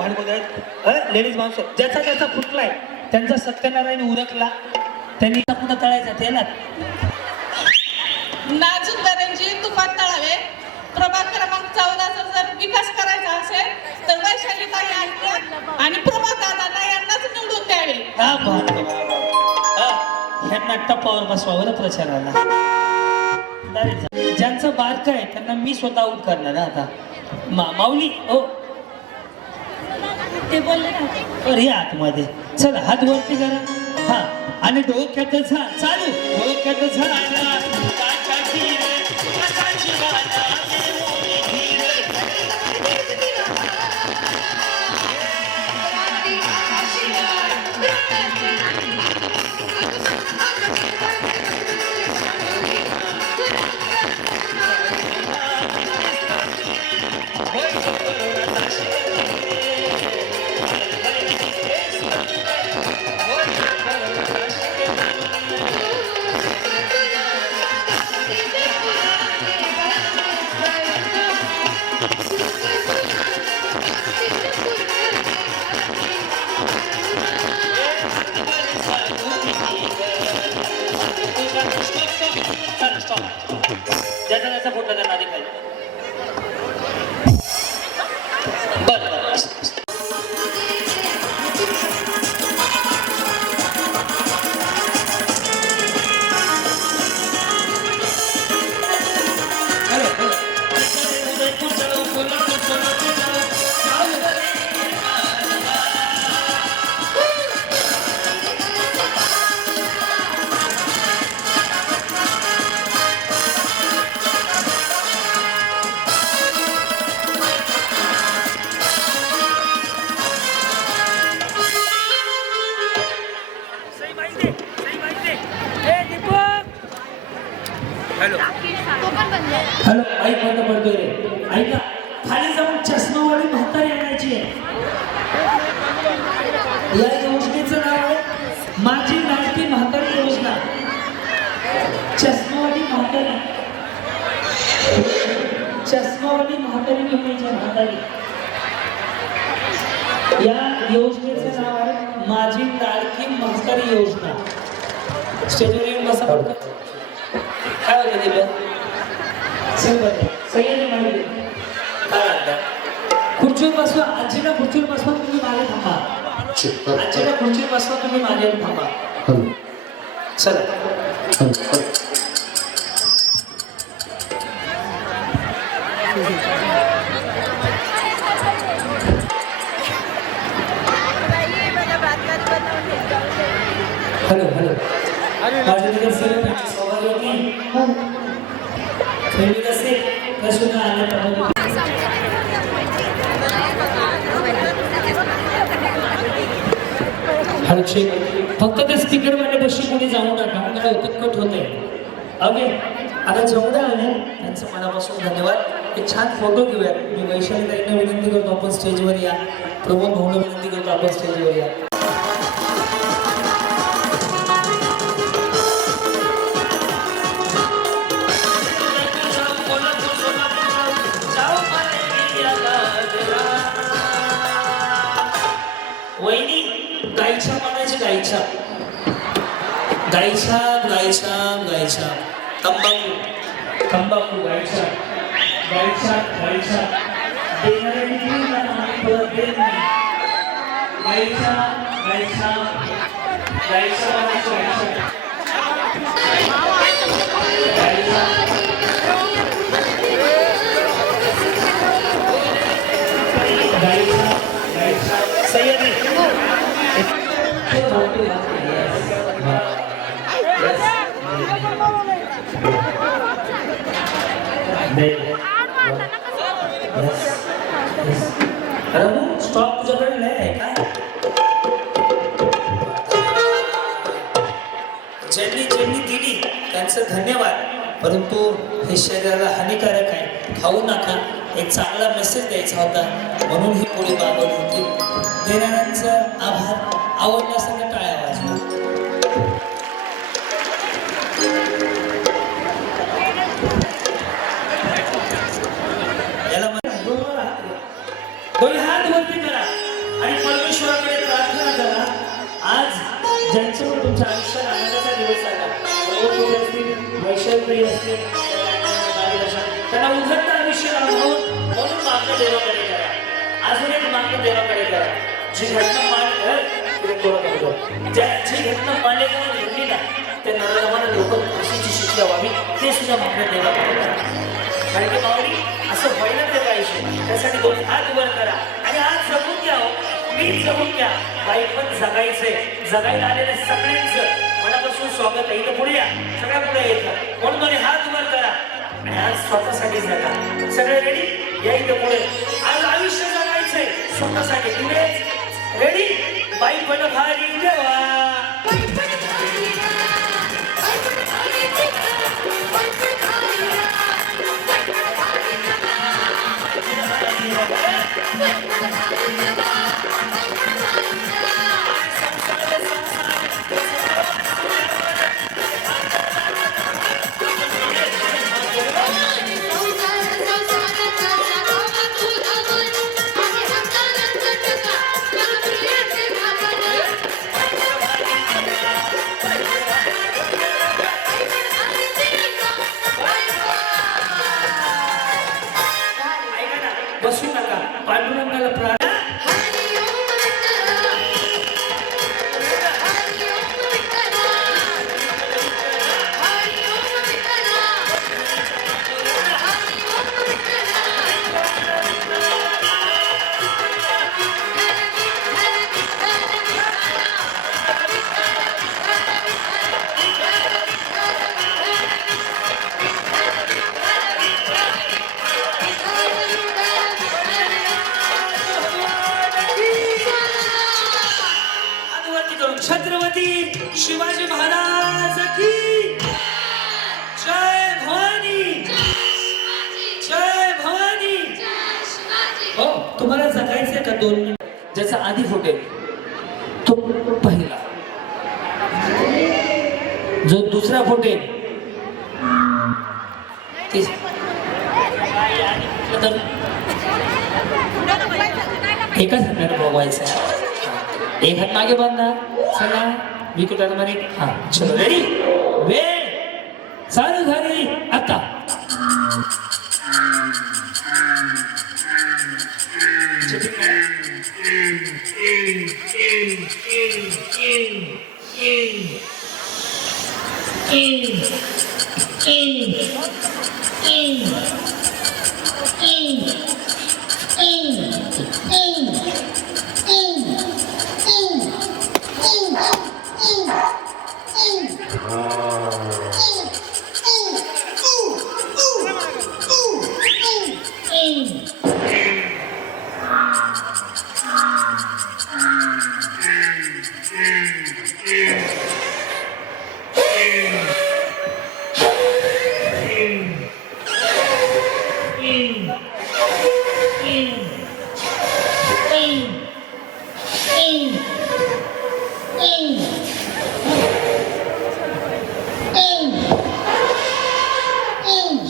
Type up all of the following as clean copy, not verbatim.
भांडवल लेडीज माणसं ज्याचा त्याचा फुटलाय त्यांचा सत्यनारायण उरकला त्यांनी कुठं तळायचा त्याला नाजूक दरंजी तुफान तळावे प्रभाग क्रमांक 14चा जर विकास करायचा असेल तर वैशाली ताई आणि प्रभाग दादा यांनाच निवडून द्यावे. ह्यांना टप्पावर बसवावर प्रचाराला ज्यांचं बारक आहे त्यांना मी स्वतः आऊट करणार आता. माऊली हो ते बोलले अरे आतमध्ये चला हात वरती करा. हा आणि डोक्यात झाला चालू डोक्यात झाला ज्याचा त्याचा फोटो त्यांना दिखाय बरं हॅलो ऐक बंद पडतोय रे ऐका खाली जाऊन चष्मावाली म्हातारी आणायची आहे. या योजनेचं नाव आहे माझी लाडकी म्हातारी योजना. चष्मावाली म्हातारी घेऊन म्हातारी या योजनेचं नाव आहे माझी लाडकी म्हातारी योजना. स्टेजवर येऊन बसा पडतो काय होतं दिलं खुर्चीवर बसवा आजीला खुर्चीवर बसवा तुम्ही मागे थांबा. आजीला खुर्चीवर बसवा तुम्ही मागे थांबा. चला हॅलो हॅलो माझ्या तिकडे सर सवाल होती खेळली असेल तर सुद्धा आल्या फक्त त्या स्पीकर मध्ये बशी कोणी जाऊ नका मला उत्कट होत आहे. ओके आता जेवढं आले त्यांचं मनापासून धन्यवाद. एक छान फोटो घेऊया. मी वैशाली ताईंना विनंती करतो आपण स्टेजवर या. प्रमोद भाऊला विनंती करतो आपण स्टेजवर या. वहिनी गायच्या म्हणायचे गायच्या गायच्या गायच्या गायच्या तंबाखू तंबाखू गायच्या गायच्या गायच्या देणाऱ्याने दिली आणि परत देत नाही. गायच्या गायच्या गायच्या गायच्या सय्यदी स्टॉप तुझ्याकडे नाही आहे का? ज्यांनी ज्यांनी दिली त्यांचं धन्यवाद. परंतु हे शरीराला हानिकारक आहे, खाऊ नका. एक चांगला मेसेज द्यायचा होता म्हणून ही पोळी मागवली होती. देणाऱ्यांचं आभार. आवडलं असेल तर टाळ्या वाजवा. याला दोन्ही हात वरती करा. मोठे असतील वैशाली असतील त्यांना उघडता आयुष्य लाभून म्हणून मागणं देवाकडे करा. अजून एक मागणं देवाकडे करा. जी घटना जी घटना मालेगावात घडली ना त्या नराधमाला लोक फाशीची शिक्षा व्हावी ते सुद्धा मागणं देवाकडे करा. कारण की माऊली असं व्हायला ते पाहिजे. त्यासाठी दोन्ही हात वर करा आणि आज जगून घ्या. मी जगून घ्या. बाई पण जगायचंय. जगायला आलेल्या सगळ्यांचं मनापासून स्वागत आहे. इथं पुढे या. सगळ्या पुढे येतात म्हणून दोन्ही हात वर करा आणि आज स्वतःसाठी जगा. सगळे रेडी या इथं पुढे. आज आयुष्य जगायचंय स्वतःसाठी. पुढे रेडी. बाई पण भारी देवा बसू नका. पांडुरंगाला प्राण छत्रपती शिवाजी महाराज की जय भवानी. जय भवानी. हो तुम्हाला जगायचंय का 2 मिनिट. ज्याचा आधी फुटेल तो पहिला. जो दुसरा फुटेल तर एकाच हाताने बघवायचं. एक हात मागे बांधा. चला विकट मध्ये. हा चलो रेडी. वेळ चालू झाली आता.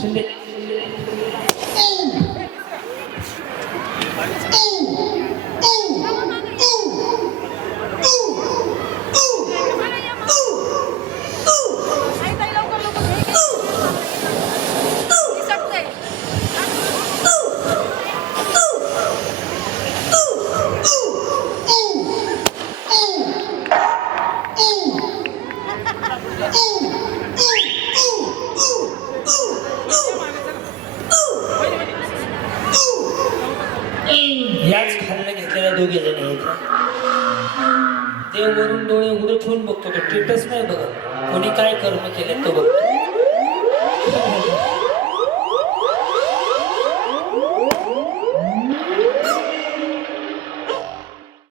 शिंदे याच खाल्लं घेतलेल्या दोघे जण आहेत. देव वरून डोळे उघडे ठेवून बघतो. तो स्टेटस नाही बघत. कोणी काय कर्म केले तो बघतो.